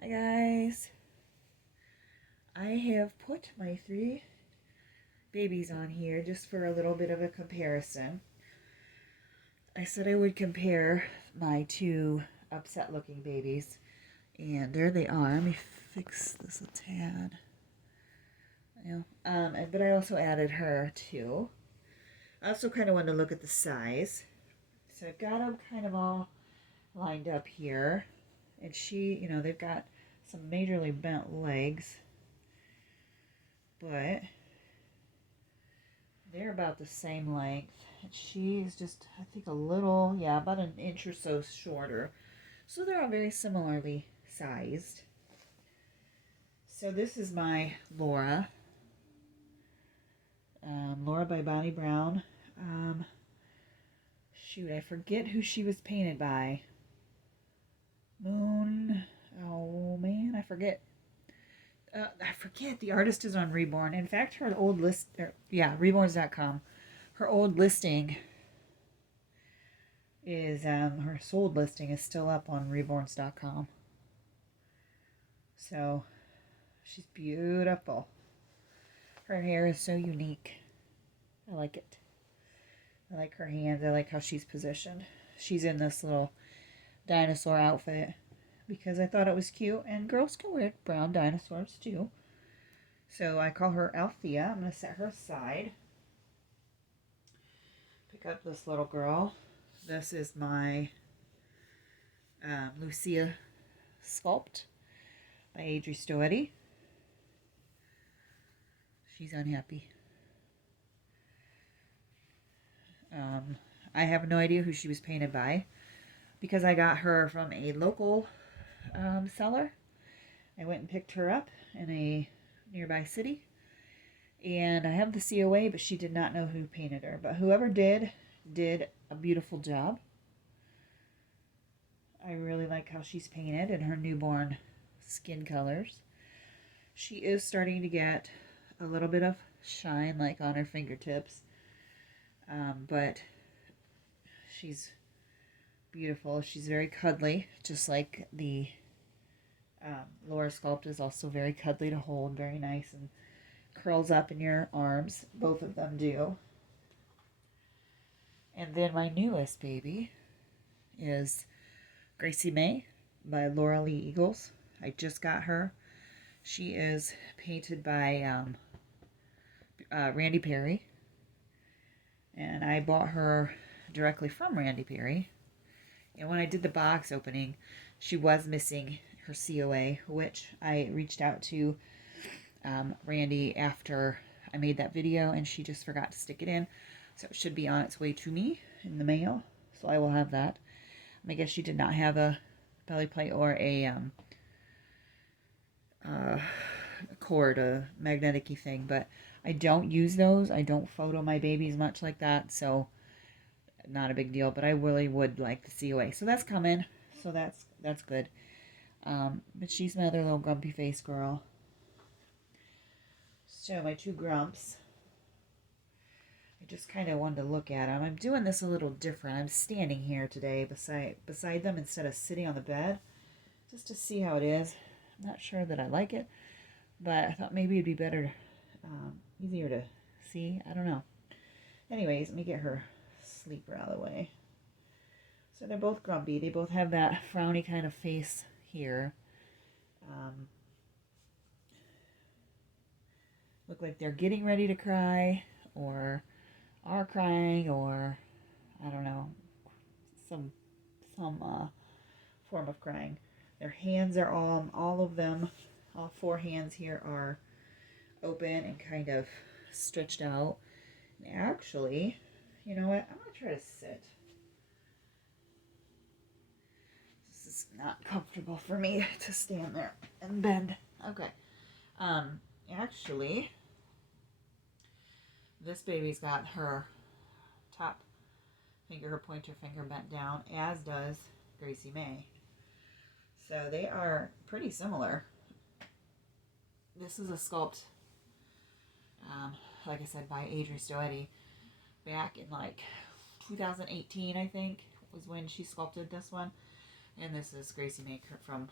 Hi guys, I have put my 3 babies on here just for a little bit of a comparison. I said I would compare my 2 upset looking babies, and there they are. Let me fix this a tad. But I also added her too. I also kind of wanted to look at the size. So I've got them kind of all lined up here, and they've got some majorly bent legs, but they're about the same length. And she's just, I think, about an inch or so shorter. So they're all very similarly sized. So this is my Laura. Laura by Bonnie Brown. I forget who she was painted by. Moon. Oh man, I forget. The artist is on Reborn. In fact, her old Reborns.com. Her old listing her sold listing is still up on Reborns.com. So, she's beautiful. Her hair is so unique. I like it. I like her hands. I like how she's positioned. She's in this little dinosaur outfit because I thought it was cute, and girls can wear brown dinosaurs too. So I call her Althea. I'm going to set her aside. Pick up this little girl. This is my Lucia Sculpt by Adrie Stoete. She's unhappy. I have no idea who she was painted by because I got her from a local seller. I went and picked her up in a nearby city, and I have the COA, but she did not know who painted her. But whoever did a beautiful job. I really like how she's painted in her newborn skin colors. She is starting to get a little bit of shine, like on her fingertips, but she's beautiful. She's very cuddly, just like the Laura Sculpt is also very cuddly to hold, very nice, and curls up in your arms. Both of them do. And then my newest baby is Gracie May by Laura Lee Eagles. I just got her. She is painted by Randy Perry, and I bought her directly from Randy Perry. And when I did the box opening, she was missing her COA, which I reached out to Randy after I made that video, and she just forgot to stick it in. So it should be on its way to me in the mail. So I will have that. I guess she did not have a belly plate or a cord, a magnetic-y thing, but I don't use those. I don't photo my babies much like that, so not a big deal, but I really would like the COA. So that's coming, so that's good. But she's my other little grumpy face girl. So my 2 grumps, I just kind of wanted to look at them. I'm doing this a little different. I'm standing here today beside them instead of sitting on the bed, just to see how it is. I'm not sure that I like it, but I thought maybe it'd be better, easier to see. I don't know. Anyways, let me get her sleeper out of the way. So they're both grumpy. They both have that frowny kind of face here. Look like they're getting ready to cry, or are crying, or I don't know, some form of crying. Their hands are all of them, all 4 hands here are open and kind of stretched out. And actually, you know what? I'm going to try to sit. This is not comfortable for me to stand there and bend. Okay. Actually, this baby's got her top finger, her pointer finger bent down, as does Gracie May. So they are pretty similar. This is a sculpt, like I said, by Adrie Stoete. Back in like 2018, I think, was when she sculpted this one. And this is Gracie May from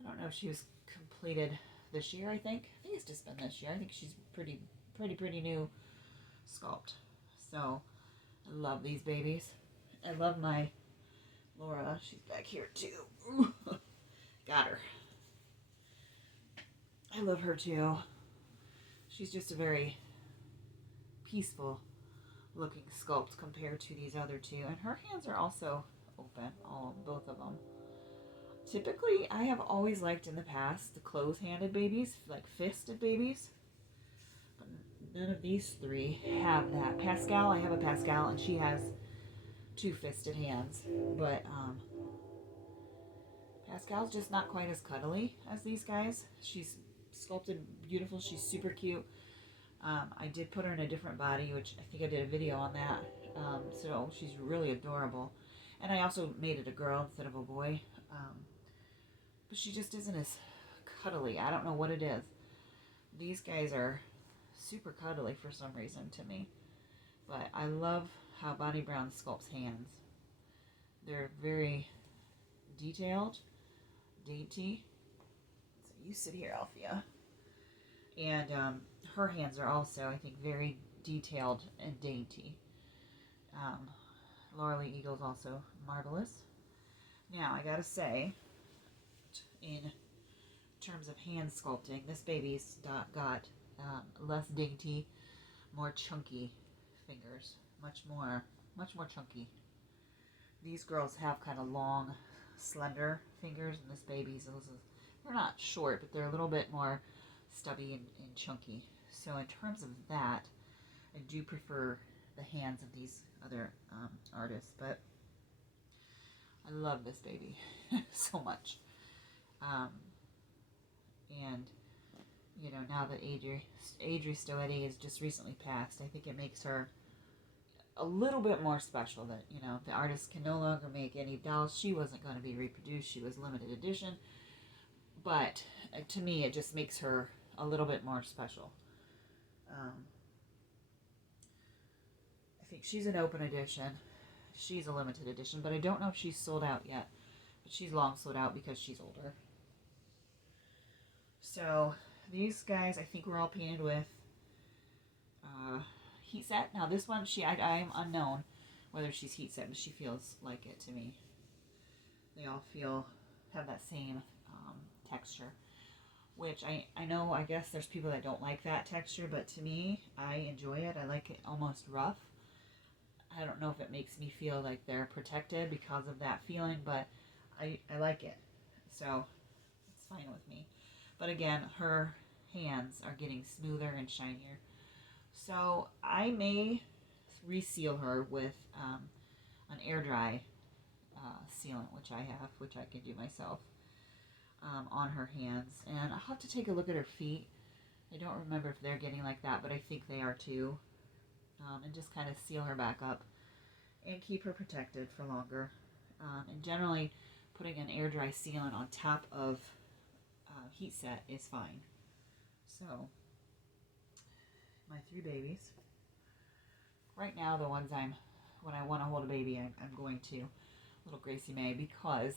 I don't know if she was completed this year, I think. I think it's just been this year. I think she's pretty new Sculpt. So, I love these babies. I love my Laura. She's back here too. Got her. I love her too. She's just a very peaceful looking Sculpt compared to these other two. And her hands are also open, both of them. Typically, I have always liked in the past the closed-handed babies, like fisted babies. But none of these three have that. Pascal, I have a Pascal, and she has two fisted hands. But Pascal's just not quite as cuddly as these guys. She's sculpted beautiful. She's super cute. I did put her in a different body, which I think I did a video on that. So she's really adorable. And I also made it a girl instead of a boy. But she just isn't as cuddly. I don't know what it is. These guys are super cuddly for some reason to me. But I love how Bonnie Brown sculpts hands. They're very detailed, dainty. So you sit here, Althea. And her hands are also, I think, very detailed and dainty. Laura Lee Eagle's also marvelous. Now, I gotta say, in terms of hand sculpting, this baby's got less dainty, more chunky fingers. Much more chunky. These girls have kind of long, slender fingers, and this baby's, they're not short, but they're a little bit more stubby and chunky. So in terms of that, I do prefer the hands of these other artists, but I love this baby so much. And, you know, now that adrie stoete has just recently passed, I think it makes her a little bit more special that, you know, the artist can no longer make any dolls. She wasn't going to be reproduced. She was limited edition. But to me, it just makes her a little bit more special. I think she's an open edition. She's a limited edition, but I don't know if she's sold out yet. But she's long sold out because she's older. So these guys, I think we're all painted with heat set. Now this one, I am unknown whether she's heat set, but she feels like it to me. They all have that same texture, which I know, I guess there's people that don't like that texture, but to me, I enjoy it. I like it almost rough. I don't know if it makes me feel like they're protected because of that feeling, but I like it. So it's fine with me. But again, her hands are getting smoother and shinier. So I may reseal her with an air dry sealant, which I can do myself on her hands. And I'll have to take a look at her feet. I don't remember if they're getting like that, but I think they are too. And just kind of seal her back up and keep her protected for longer. And generally, putting an air dry sealant on top of heat set is fine. So, my three babies. Right now, the ones when I want to hold a baby, I'm going to little Gracie May because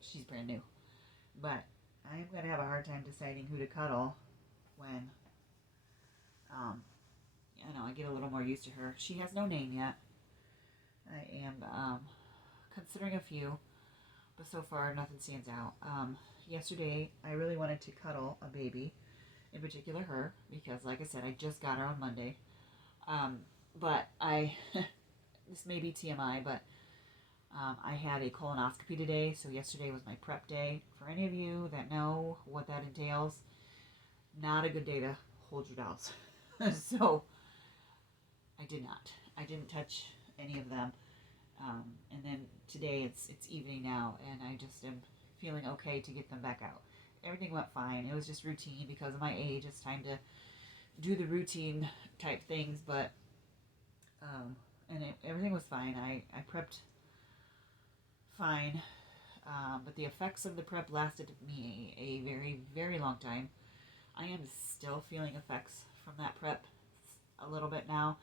she's brand new. But I'm going to have a hard time deciding who to cuddle when, I get a little more used to her. She has no name yet. I am considering a few, but so far nothing stands out. Yesterday, I really wanted to cuddle a baby, in particular her, because like I said, I just got her on Monday. But this may be TMI, but I had a colonoscopy today, so yesterday was my prep day. For any of you that know what that entails, not a good day to hold your dolls. So I did not. I didn't touch any of them. And then today it's evening now, and I just am feeling okay to get them back out. Everything went fine. It was just routine because of my age. It's time to do the routine type things, but everything was fine. I prepped fine, but the effects of the prep lasted me a very, very long time. I am still feeling effects from that prep a little bit now,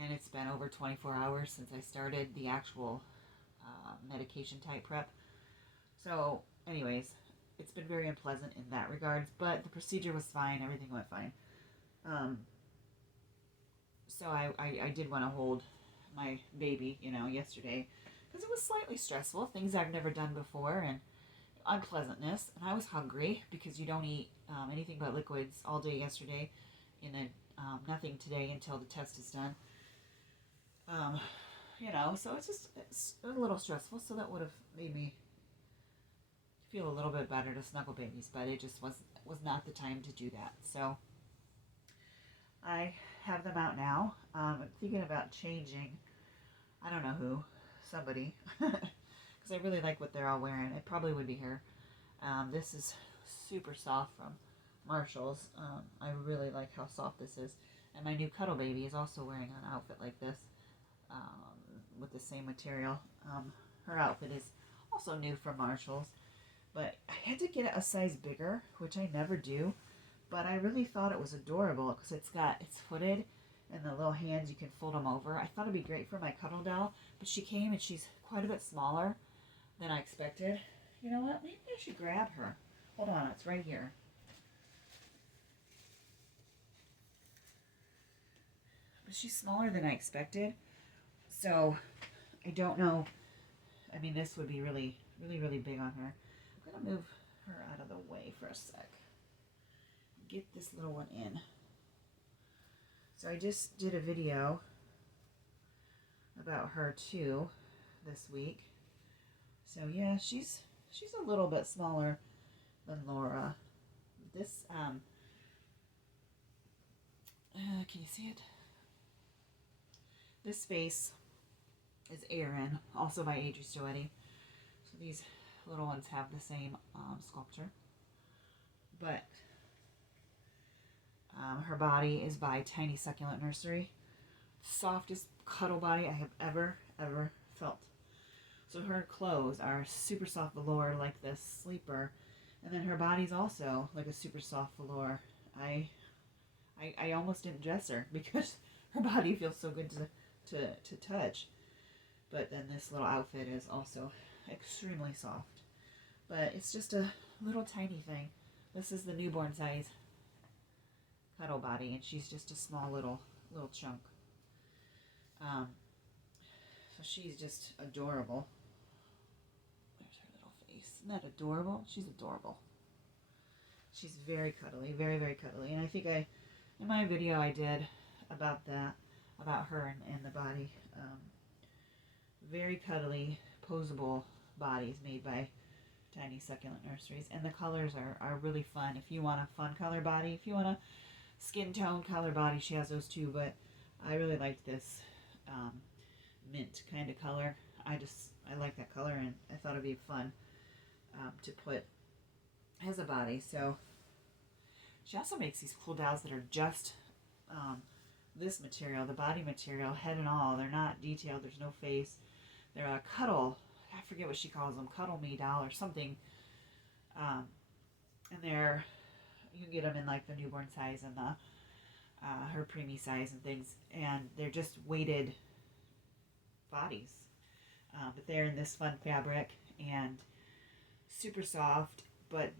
and it's been over 24 hours since I started the actual medication type prep. So anyways, it's been very unpleasant in that regards, but the procedure was fine. Everything went fine. So I did want to hold my baby, yesterday because it was slightly stressful. Things I've never done before and unpleasantness. And I was hungry because you don't eat anything but liquids all day yesterday, and then nothing today until the test is done. So it's a little stressful. So that would have made me feel a little bit better to snuggle babies, but it just was not the time to do that. So I have them out now. I'm thinking about changing. I don't know who, somebody, because I really like what they're all wearing. It probably would be her. This is super soft from Marshall's. I really like how soft this is. And my new Cuddle Baby is also wearing an outfit like this with the same material. Her outfit is also new from Marshall's. But I had to get it a size bigger, which I never do. But I really thought it was adorable because it's footed and the little hands, you can fold them over. I thought it'd be great for my cuddle doll, but she came and she's quite a bit smaller than I expected. You know what? Maybe I should grab her. Hold on, it's right here. But she's smaller than I expected. So I don't know. I mean, this would be really, really, really big on her. I'm going to move her out of the way for a sec. Get this little one in. So I just did a video about her too this week. So yeah, she's a little bit smaller than Laura. This can you see it? This face is Erin, also by Adrie Stoete. So these little ones have the same sculpture, but her body is by Tiny Succulent Nursery. Softest cuddle body I have ever felt. So her clothes are super soft velour like this sleeper, and then her body's also like a super soft velour. I almost didn't dress her because her body feels so good to touch. But then this little outfit is also extremely soft. But it's just a little tiny thing. This is the newborn size cuddle body, and she's just a small little chunk. So she's just adorable. There's her little face. Isn't that adorable? She's adorable. She's very cuddly, very, very cuddly. And I think in my video I did about her and the body. Very cuddly, posable bodies made by Tiny Succulent Nurseries. And the colors are really fun. If you want a fun color body, if you want a skin tone color body, she has those too. But I really liked this mint kind of color. I like that color, and I thought it'd be fun to put as a body. So she also makes these cool dolls that are just this material, the body material, head and all. They're not detailed. There's no face. They're a cuddle. I forget what she calls them. Cuddle Me doll or something. And you can get them in like the newborn size and the her preemie size and things. And they're just weighted bodies. But they're in this fun fabric and super soft, but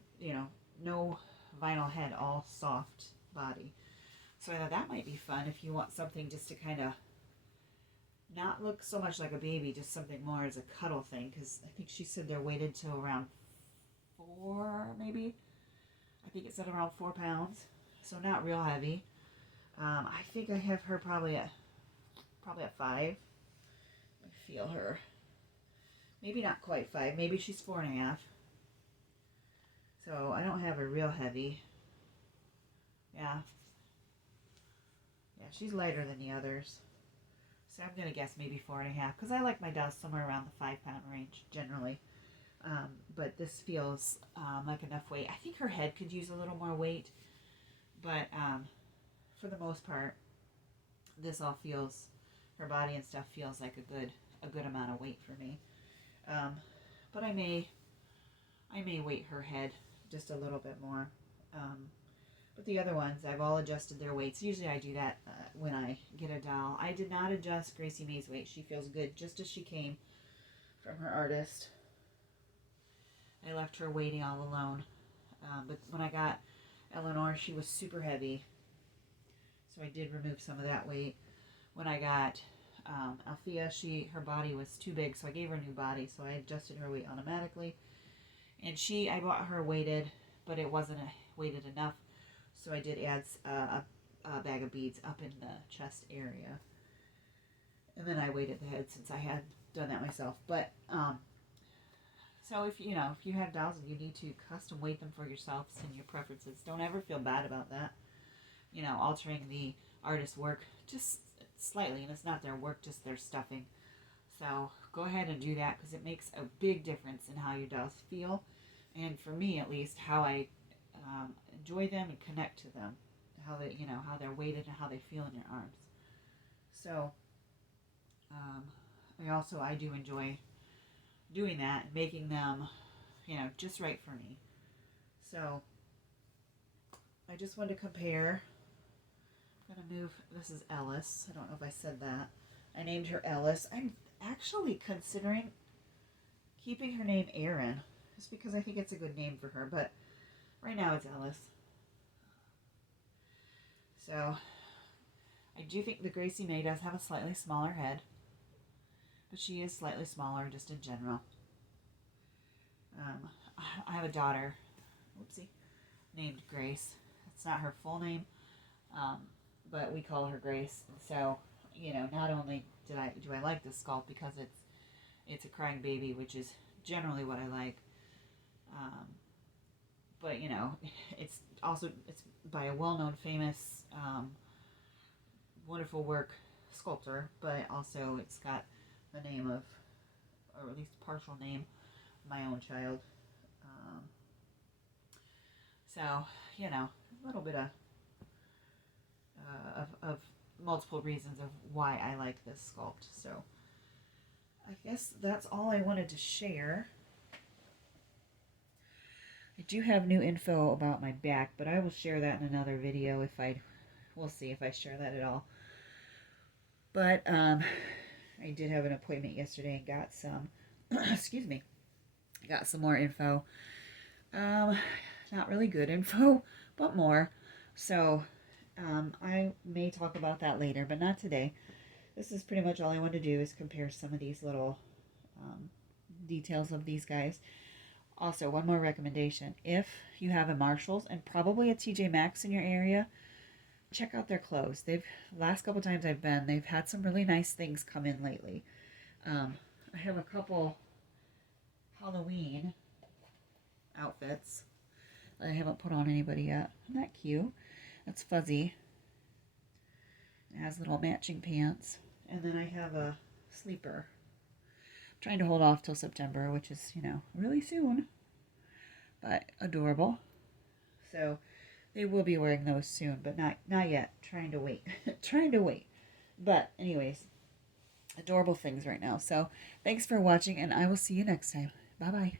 no vinyl head, all soft body. So I thought that might be fun if you want something just to kind of not look so much like a baby, just something more as a cuddle thing, because I think she said they're weighted to around 4, maybe. I think it said around 4 pounds, so not real heavy. I think I have her probably at 5. I feel her. Maybe not quite 5. Maybe she's 4.5. So I don't have her real heavy. Yeah. Yeah, she's lighter than the others. So I'm going to guess maybe 4.5, because I like my dolls somewhere around the 5-pound range generally. But this feels like enough weight. I think her head could use a little more weight, but for the most part, this all feels, her body and stuff feels like a good amount of weight for me. But I may weight her head just a little bit more. But the other ones, I've all adjusted their weights. Usually I do that when I get a doll. I did not adjust Gracie May's weight. She feels good just as she came from her artist. I left her waiting all alone. But when I got Eleanor, she was super heavy. So I did remove some of that weight. When I got Althea, her body was too big, so I gave her a new body. So I adjusted her weight automatically. And I bought her weighted, but it wasn't weighted enough. So I did add a bag of beads up in the chest area. And then I weighted the head since I had done that myself. But, so if you have dolls and you need to custom weight them for yourselves and your preferences, don't ever feel bad about that. Altering the artist's work just slightly, and it's not their work, just their stuffing. So go ahead and do that, because it makes a big difference in how your dolls feel, and for me at least, how I enjoy them and connect to them, how they're weighted and how they feel in your arms. So I do enjoy doing that and making them just right for me. So I just wanted to compare. I'm going to move. This is Ellis. I don't know if I said that. I named her Ellis. I'm actually considering keeping her name Erin, just because I think it's a good name for her, but right now it's Ellis. So I do think the Gracie May does have a slightly smaller head, but she is slightly smaller just in general. I have a daughter, named Grace. It's not her full name, but we call her Grace. So, not only do I like this sculpt because it's a crying baby, which is generally what I like, but it's by a well-known, famous, wonderful work sculptor, but also it's got the name of, or at least partial name, my own child. So, a little bit of multiple reasons of why I like this sculpt. So I guess that's all I wanted to share. I do have new info about my back, but I will share that in another video we'll see if I share that at all. But I did have an appointment yesterday and got some, got some more info. Not really good info, but more. So I may talk about that later, but not today. This is pretty much all I want to do, is compare some of these little details of these guys. Also, one more recommendation. If you have a Marshalls and probably a TJ Maxx in your area, check out their clothes. Last couple times I've been, they've had some really nice things come in lately. I have a couple Halloween outfits that I haven't put on anybody yet. Isn't that cute? That's fuzzy. It has little matching pants. And then I have a sleeper. I'm trying to hold off till September, which is, really soon. But adorable. So they will be wearing those soon, but not yet. Trying to wait. Trying to wait. But anyways, adorable things right now. So thanks for watching, and I will see you next time. Bye-bye.